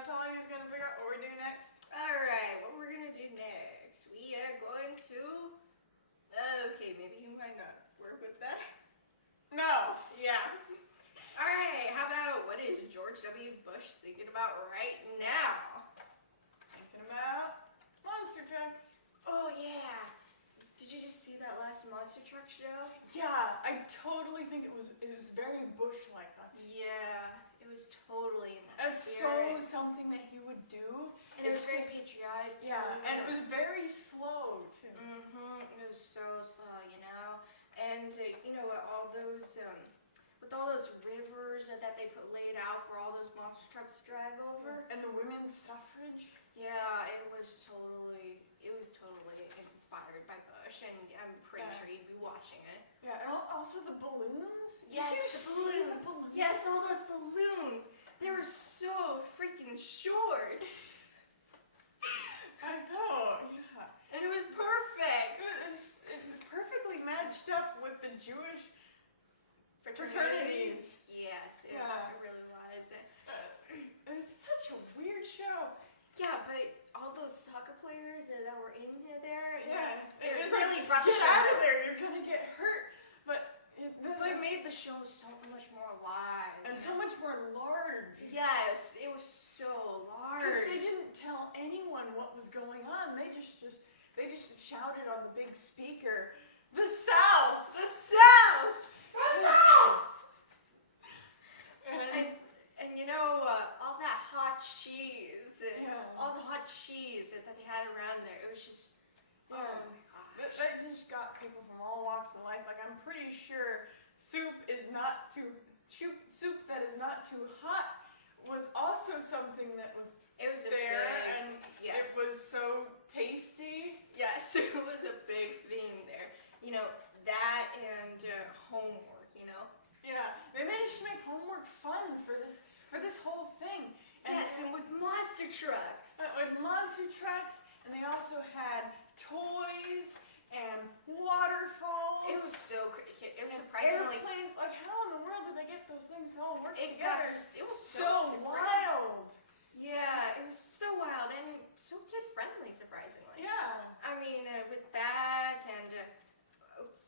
Talia's gonna figure out what we're doing next. Alright, what we're gonna do next. We are going to... Okay, maybe you might not work with that. No. Yeah. Alright, how about what is George W. Bush thinking about right now? Thinking about monster trucks. Oh yeah. Did you just see that last monster truck show? Yeah, I totally think it was very Bush-like. Yeah, it was totally in that It's spirit. so something that he would do. And it was very patriotic too. Yeah, and it was very slow too. It was so slow, you know. And you know what? All those with all those rivers that they laid out for all those monster trucks to drive over. And the women's suffrage. Yeah, it was totally inspired by Bush, and I'm pretty sure you'd be watching it. Yeah, and also the balloons. Yes, Did you see the balloons? Yes, all those balloons. They were so freaking short. I know, yeah. And it was perfect. It was perfectly matched up with the Jewish fraternities. Yes, it really was. It was such a weird show. Yeah, but all those soccer players that were in there, it it was really like, brought the get show out of there, you're gonna get hurt. But it made the show so much more alive. And so much more large. Yes, it was so large. Because they didn't tell anyone what was going on. They just shouted on the big speaker, "The South! The South! The South!" And you know, all that hot cheese, all the hot cheese that they had around there, it was just, oh my gosh. That just got people from all walks of life. Like, I'm pretty sure soup that is not too hot was also something that was there, and it was so tasty. Yes, it was a big thing there. You know, that and homework, you know. Yeah, they managed to make homework fun for this whole thing. And with monster trucks. With monster trucks, and they also had toys and waterfalls. It was so crazy. It was and surprisingly. Airplanes. Like, how in the world did they get those things to all work It together? was so wild. Yeah, it was so wild and so kid-friendly, surprisingly. Yeah. I mean, with that and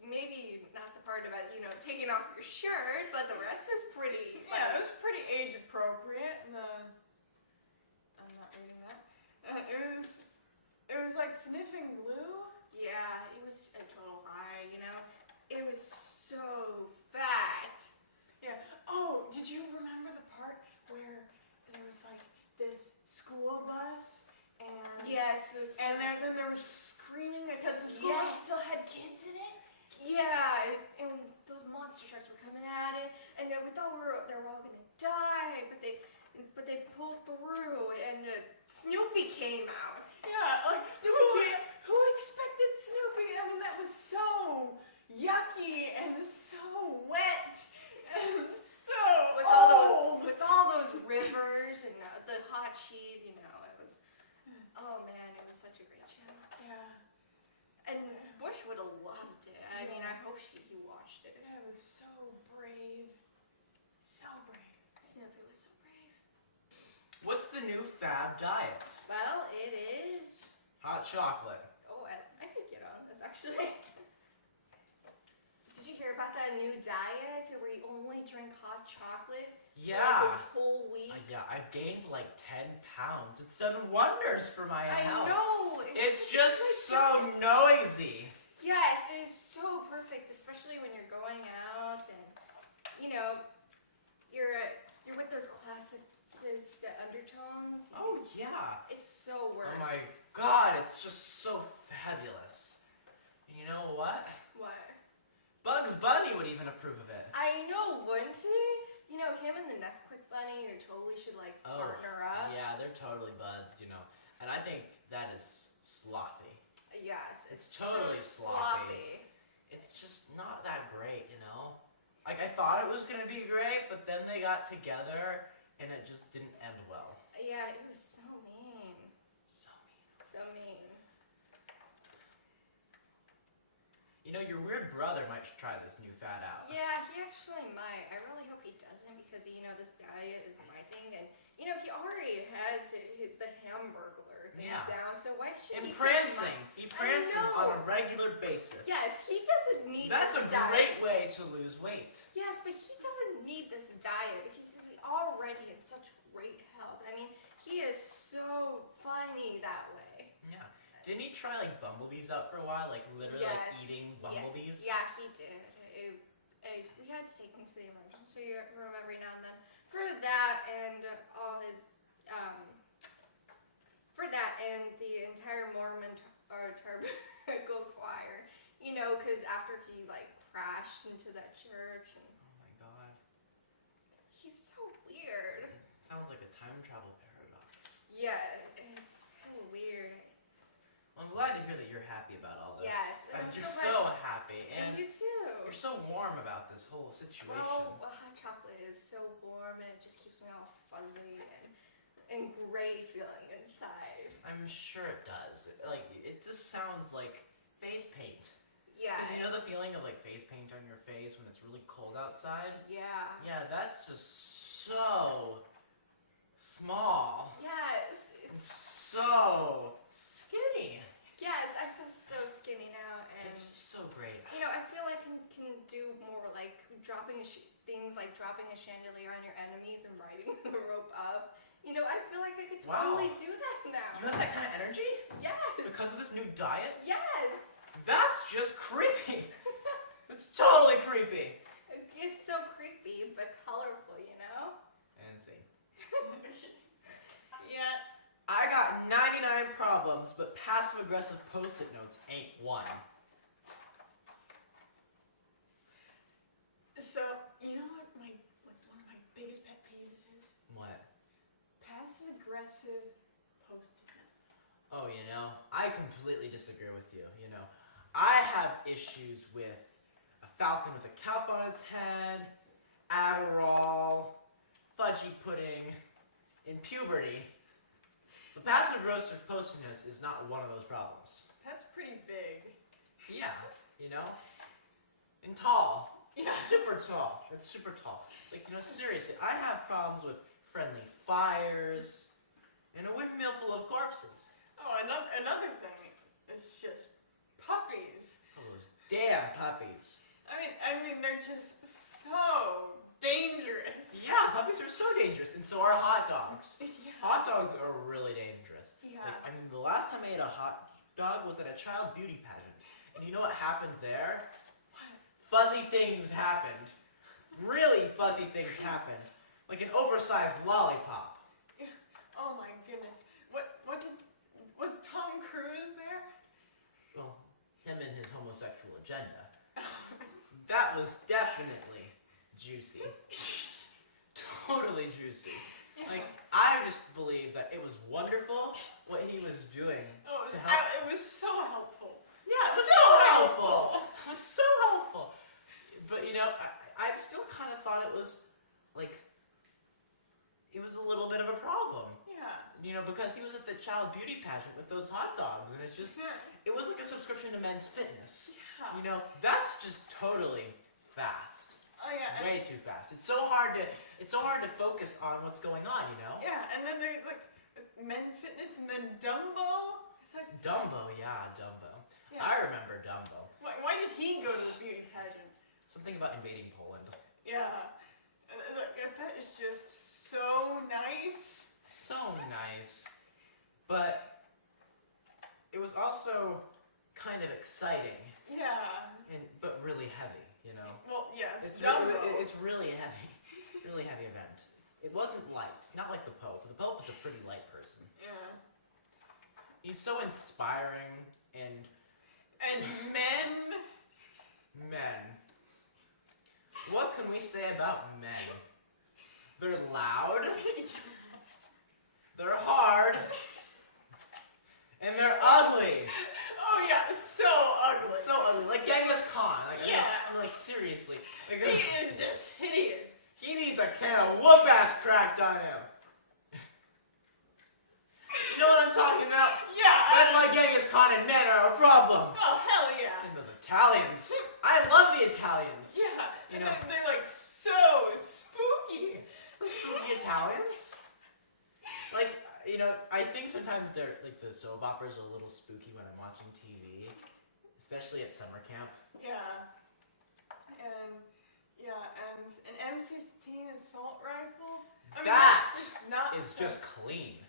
maybe not the part about, you know, taking off your shirt, but the rest is pretty. Yeah, it was pretty age appropriate. And I'm not reading that. It was like sniffing glue. Yeah, it was a total lie, you know. It was so fat. Yeah. Oh, did you remember the part where there was like this school bus and and then there was screaming because the school bus still had kids in it? Yeah, and those monster trucks were coming at it, and we thought they were all gonna die, but they pulled through, and Snoopy came out. Yeah, like Snoopy. Who expected Snoopy? I mean, that was so yucky and so wet and so old. With all those rivers and the hot cheese, you know, it was. Oh man, it was such a great show. Yeah. And Bush would have loved it. I mean, I hope he watched it. Yeah, it was so brave. So brave. Snoopy was so brave. What's the new fad diet? Well, it is... Hot chocolate. Oh, I could get on this, actually. Did you hear about that new diet where you only drink hot chocolate? Yeah. For like a whole week? Yeah, I've gained like 10 pounds. It's done wonders for my health. I know. It's just so noisy. Yes, it is so perfect, especially when you're going out and, you know, you're with those classic undertones. Oh, yeah. It so works. Oh my god, it's just so fabulous. And you know what? What? Bugs Bunny would even approve of it. I know, wouldn't he? You know, him and the Nesquik Bunny, they totally should, like, partner up. Yeah, they're totally buds, you know. And I think that is sloppy. Yes, it's totally so sloppy. It's just not that great, you know? Like, I thought it was going to be great, but then they got together, and it just didn't end well. Yeah, it was so mean. So mean. So mean. You know, your weird brother might try this new fad out. Yeah, he actually might. I really hope he doesn't because, you know, this diet is my thing. And, You know, he already has the Hamburglar thing down, so why should he prancing. He prances on a regular basis. Yes, he doesn't need That's this a great way to lose weight. Yes, but he doesn't need this diet because he's already in such great health. I mean, he is so funny that way. Yeah. Didn't he try like bumblebees out for a while? Like literally like eating bumblebees? Yeah, he did. We had to take him to the emergency room every now and then. For that and all his, for that and the entire Mormon or Tabernacle choir, you know, because after he like crashed into that church and. Oh my God. He's so weird. It sounds like a time travel paradox. Yeah, it's so weird. Well, I'm glad to hear that you're happy about all this. Yes, you're so happy, and you too. You're so warm about this whole situation. Well, hot chocolate is so warm and it just keeps me all fuzzy and gray feeling inside. I'm sure it does. It just sounds like face paint. Yeah. Because you know the feeling of like face paint on your face when it's really cold outside? Yeah. Yeah, that's just so small. Yes. It's so skinny. Yes, I feel so skinny now, and it's just so great. You know, I feel I can do more like things like dropping a chandelier on your enemies and riding the rope up. You know, I feel like I could totally do that now. You have that kind of energy? Yes. Because of this new diet? Yes. That's just creepy. It's totally creepy. It's so creepy, but colorful, you know? And see. Yeah. I got 99 problems, but passive-aggressive post-it notes ain't one. So, you know what one of my biggest pet peeves is? What? Passive-aggressive post-it notes. Oh, you know, I completely disagree with you, you know. I have issues with a falcon with a cap on its head, Adderall, fudgy pudding, in puberty. The passive-aggressive post-it notes is not one of those problems. That's pretty big. Yeah, you know? And tall. Yeah. Super tall. It's super tall. Like, you know, seriously, I have problems with friendly fires and a windmill full of corpses. Oh, another thing is just puppies. Oh, those damn puppies. I mean, they're just so dangerous. Yeah, puppies are so dangerous, and so are hot dogs. Yeah. Hot dogs are really dangerous. Yeah. Like, I mean, the last time I ate a hot dog was at a child beauty pageant. And you know what happened there? What? Fuzzy things happened. Really fuzzy things happened. Like an oversized lollipop. Oh my goodness. Was Tom Cruise there? Well, him and his homosexual agenda. That was definitely juicy. Totally juicy. Yeah. Like, I just believe that it was wonderful what he was doing to help. It was so helpful. Yeah, it was so helpful. It was so helpful. But, you know, I still kind of thought it was, like, it was a little bit of a problem. Yeah. You know, because he was at the child beauty pageant with those hot dogs, and it just, it was like a subscription to Men's Fitness. Yeah. You know, that's just totally fast. Oh yeah. It's way too fast. It's so hard to focus on what's going on, you know? Yeah, and then there's like Men's Fitness and then Dumbo. It's like Dumbo, yeah, Dumbo. Yeah. I remember Dumbo. Why did he go to the beauty pageant? Something about invading Poland. Yeah. That is just so nice. So nice. But it was also kind of exciting. Yeah. But really heavy, you know? Well, yeah, it's Dumbo. Dumbo. It's really heavy. Really heavy event. It wasn't light. Not like the Pope. The Pope is a pretty light person. Yeah. He's so inspiring and men. Men. What can we say about men? They're loud. They're hard. And they're ugly. Oh yeah, so ugly. So ugly. Like Genghis Khan. Like, yeah. I'm like, seriously. Like, he is just hideous. He needs a can of whoop-ass cracked on him. You know what I'm talking about? Yeah. That's why Genghis Khan and men are a problem. Oh, hell yeah. And those Italians. I love the Italians. Yeah. You know, they're like so spooky. spooky Italians. Like, you know, I think sometimes they're like the soap operas are a little spooky when I'm watching TV, especially at summer camp. Yeah. And an M16 assault rifle. I mean, That that's just not is just clean.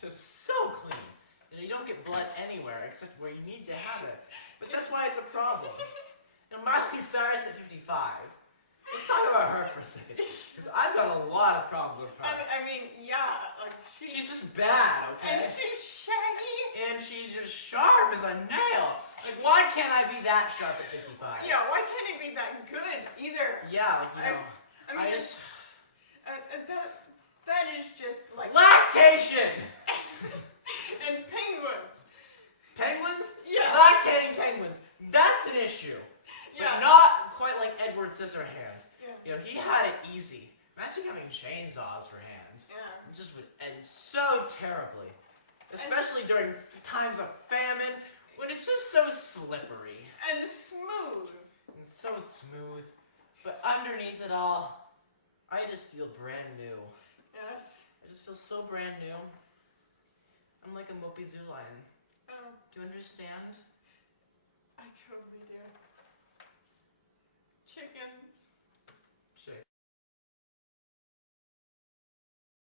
Just so clean. You know, you don't get blood anywhere except where you need to have it. But that's why it's a problem. You know, Miley Cyrus at 55. Let's talk about her for a second. Because I've got a lot of problems with her. I mean, yeah, like She's just bad, okay? And she's shaggy. And she's just sharp as a nail. Like, why can't I be that sharp at 55? Yeah, why can't it be that good either? Yeah, like, you know, I mean, just... that is just like... Lactation! And penguins. Penguins? Yeah. Lactating penguins. That's an issue. Yeah. But not quite like Edward Scissorhands. Yeah. You know, he had it easy. Imagine having chainsaws for hands. Yeah. It just would end so terribly. Especially during times of famine, when it's just so slippery. And smooth. And so smooth. But underneath it all, I just feel brand new. Yes. I just feel so brand new. I'm like a mopey zoo lion. Oh. Do you understand?